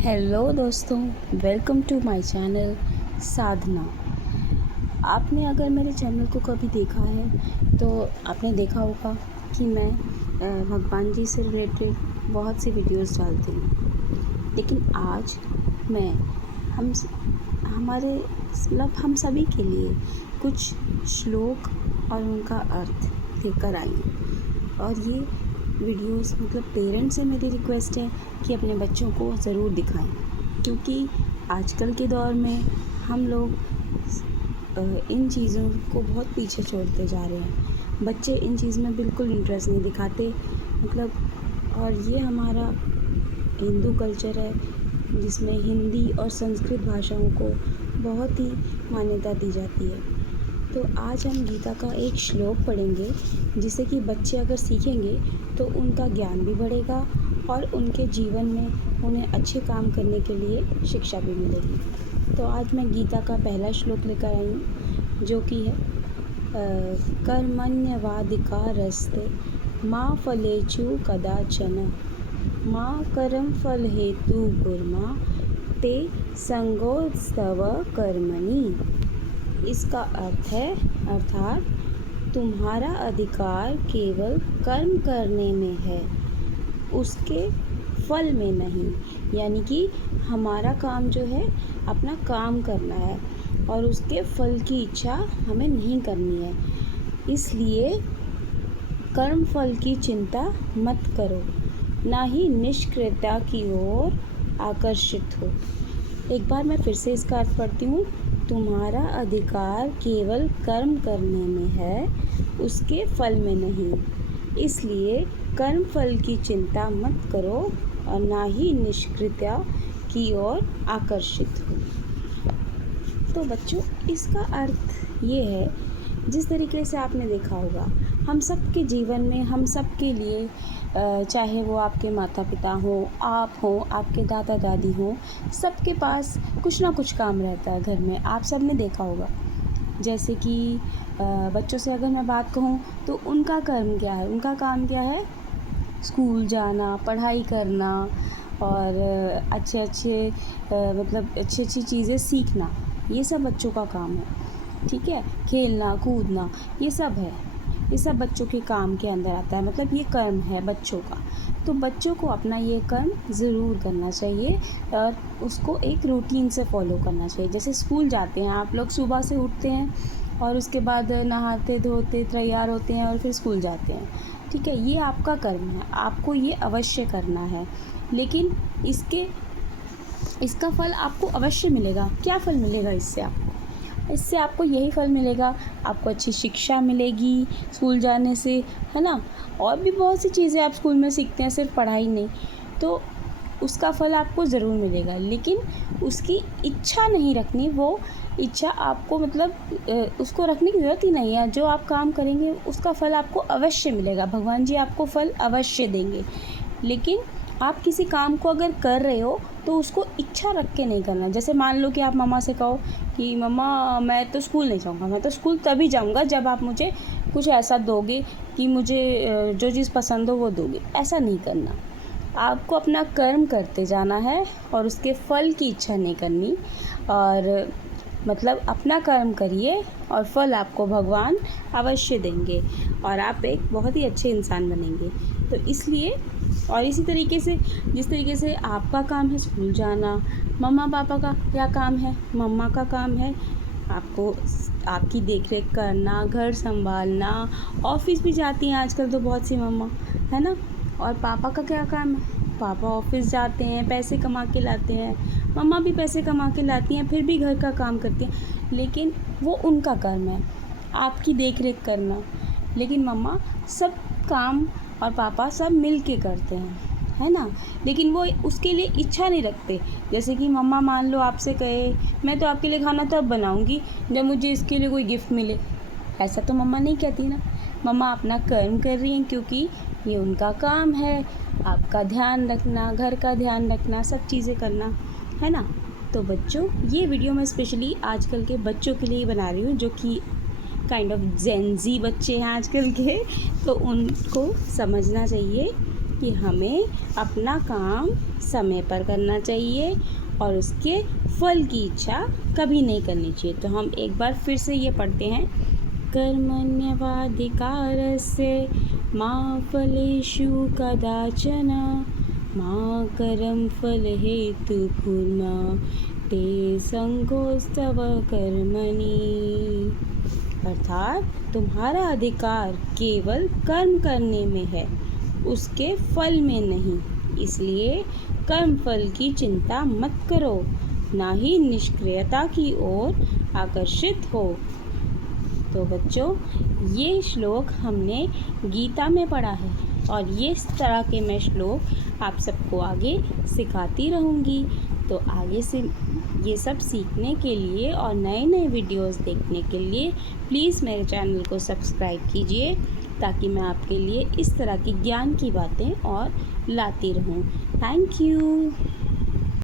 Hello दोस्तों, welcome to my channel साधना। आपने अगर मेरे चैनल को कभी देखा है तो आपने देखा होगा कि मैं भगवान जी से रिलेटेड बहुत सी वीडियोस डालती हूँ। लेकिन आज मैं हम सभी के लिए कुछ श्लोक और उनका अर्थ लेकर आई हूँ। और ये वीडियोस पेरेंट्स से मेरी रिक्वेस्ट है कि अपने बच्चों को ज़रूर दिखाएं, क्योंकि आजकल के दौर में हम लोग इन चीज़ों को बहुत पीछे छोड़ते जा रहे हैं। बच्चे इन चीज़ में बिल्कुल इंटरेस्ट नहीं दिखाते और ये हमारा हिंदू कल्चर है जिसमें हिंदी और संस्कृत भाषाओं को बहुत ही मान्यता दी जाती है। तो आज हम गीता का एक श्लोक पढ़ेंगे जिसे कि बच्चे अगर सीखेंगे तो उनका ज्ञान भी बढ़ेगा और उनके जीवन में उन्हें अच्छे काम करने के लिए शिक्षा भी मिलेगी। तो आज मैं गीता का पहला श्लोक लेकर आई हूँ, जो कि है कर्मण्यवाधिकारस्ते मा फलेषु कदाचन मा कर्म फल हेतु गुर्मा ते संगोत्सव कर्मणि। इसका अर्थ है अर्थात तुम्हारा अधिकार केवल कर्म करने में है, उसके फल में नहीं। यानी कि हमारा काम जो है अपना काम करना है और उसके फल की इच्छा हमें नहीं करनी है। इसलिए कर्म फल की चिंता मत करो, ना ही निष्क्रियता की ओर आकर्षित हो। एक बार मैं फिर से इसका अर्थ पढ़ती हूँ। तुम्हारा अधिकार केवल कर्म करने में है, उसके फल में नहीं। इसलिए कर्म फल की चिंता मत करो और ना ही निष्क्रियता की ओर आकर्षित हो। तो बच्चों, इसका अर्थ ये है, जिस तरीके से आपने देखा होगा हम सब के जीवन में, हम सब के लिए, चाहे वो आपके माता पिता हों, आप हों, आपके दादा दादी हों, सबके पास कुछ ना कुछ काम रहता है घर में। आप सब ने देखा होगा। जैसे कि बच्चों से अगर मैं बात कहूँ तो उनका कर्म क्या है, उनका काम क्या है? स्कूल जाना, पढ़ाई करना और अच्छी अच्छी चीज़ें सीखना, ये सब बच्चों का काम है। ठीक है, खेलना कूदना ये सब है, ये सब बच्चों के काम के अंदर आता है। ये कर्म है बच्चों का। तो बच्चों को अपना ये कर्म ज़रूर करना चाहिए और उसको एक रूटीन से फॉलो करना चाहिए। जैसे स्कूल जाते हैं आप लोग, सुबह से उठते हैं और उसके बाद नहाते धोते तैयार होते हैं और फिर स्कूल जाते हैं। ठीक है, ये आपका कर्म है, आपको ये अवश्य करना है। लेकिन इसका फल आपको अवश्य मिलेगा। क्या फल मिलेगा इससे आपको यही फल मिलेगा, आपको अच्छी शिक्षा मिलेगी स्कूल जाने से, है ना। और भी बहुत सी चीज़ें आप स्कूल में सीखते हैं, सिर्फ पढ़ाई नहीं। तो उसका फल आपको ज़रूर मिलेगा, लेकिन उसकी इच्छा नहीं रखनी। वो इच्छा आपको उसको रखने की ज़रूरत ही नहीं है। जो आप काम करेंगे उसका फल आपको अवश्य मिलेगा, भगवान जी आपको फल अवश्य देंगे। लेकिन आप किसी काम को अगर कर रहे हो तो उसको इच्छा रख के नहीं करना। जैसे मान लो कि आप मम्मा से कहो कि मम्मा मैं तो स्कूल नहीं जाऊँगा, मैं तो स्कूल तभी जाऊँगा जब आप मुझे कुछ ऐसा दोगे कि मुझे जो चीज़ पसंद हो वो दोगे। ऐसा नहीं करना। आपको अपना कर्म करते जाना है और उसके फल की इच्छा नहीं करनी। और अपना कर्म करिए और फल आपको भगवान अवश्य देंगे और आप एक बहुत ही अच्छे इंसान बनेंगे। तो इसलिए और इसी तरीके से, जिस तरीके से आपका काम है स्कूल जाना, मम्मा पापा का क्या काम है? मम्मा का काम है आपको आपकी देख रेख करना, घर संभालना। ऑफिस भी जाती हैं आजकल तो बहुत सी मम्मा, है ना। और पापा का क्या काम है? पापा ऑफिस जाते हैं, पैसे कमा के लाते हैं। मम्मा भी पैसे कमा के लाती हैं, फिर भी घर का काम करती हैं। लेकिन वो उनका कर्म है, आपकी देख रेख करना। लेकिन मम्मा सब काम और पापा सब मिल के करते हैं, है ना। लेकिन वो उसके लिए इच्छा नहीं रखते। जैसे कि मम्मा मान लो आपसे कहे मैं तो आपके लिए खाना तब बनाऊंगी जब मुझे इसके लिए कोई गिफ्ट मिले। ऐसा तो मम्मा नहीं कहती ना। मम्मा अपना कर्म कर रही हैं क्योंकि ये उनका काम है, आपका ध्यान रखना, घर का ध्यान रखना, सब चीज़ें करना, है ना। तो बच्चों, ये वीडियो मैं स्पेशली आजकल के बच्चों के लिए बना रही हूँ, जो कि काइंड ऑफ जेन ज़ी बच्चे हैं आजकल के। तो उनको समझना चाहिए कि हमें अपना काम समय पर करना चाहिए और उसके फल की इच्छा कभी नहीं करनी चाहिए। तो हम एक बार फिर से ये पढ़ते हैं। कर्मण्येवाधिकारस्य मा फलेषु कदाचन मा कर्मफलहेतुर्मा ते संगोऽस्त्वः कर्मणि। अर्थात तुम्हारा अधिकार केवल कर्म करने में है, उसके फल में नहीं। इसलिए कर्म फल की चिंता मत करो, ना ही निष्क्रियता की ओर आकर्षित हो। तो बच्चों, ये श्लोक हमने गीता में पढ़ा है और ये इस तरह के मैं श्लोक आप सबको आगे सिखाती रहूँगी। तो आगे से ये सब सीखने के लिए और नए नए वीडियोस देखने के लिए प्लीज़ मेरे चैनल को सब्सक्राइब कीजिए, ताकि मैं आपके लिए इस तरह की ज्ञान की बातें और लाती रहूं। Thank you.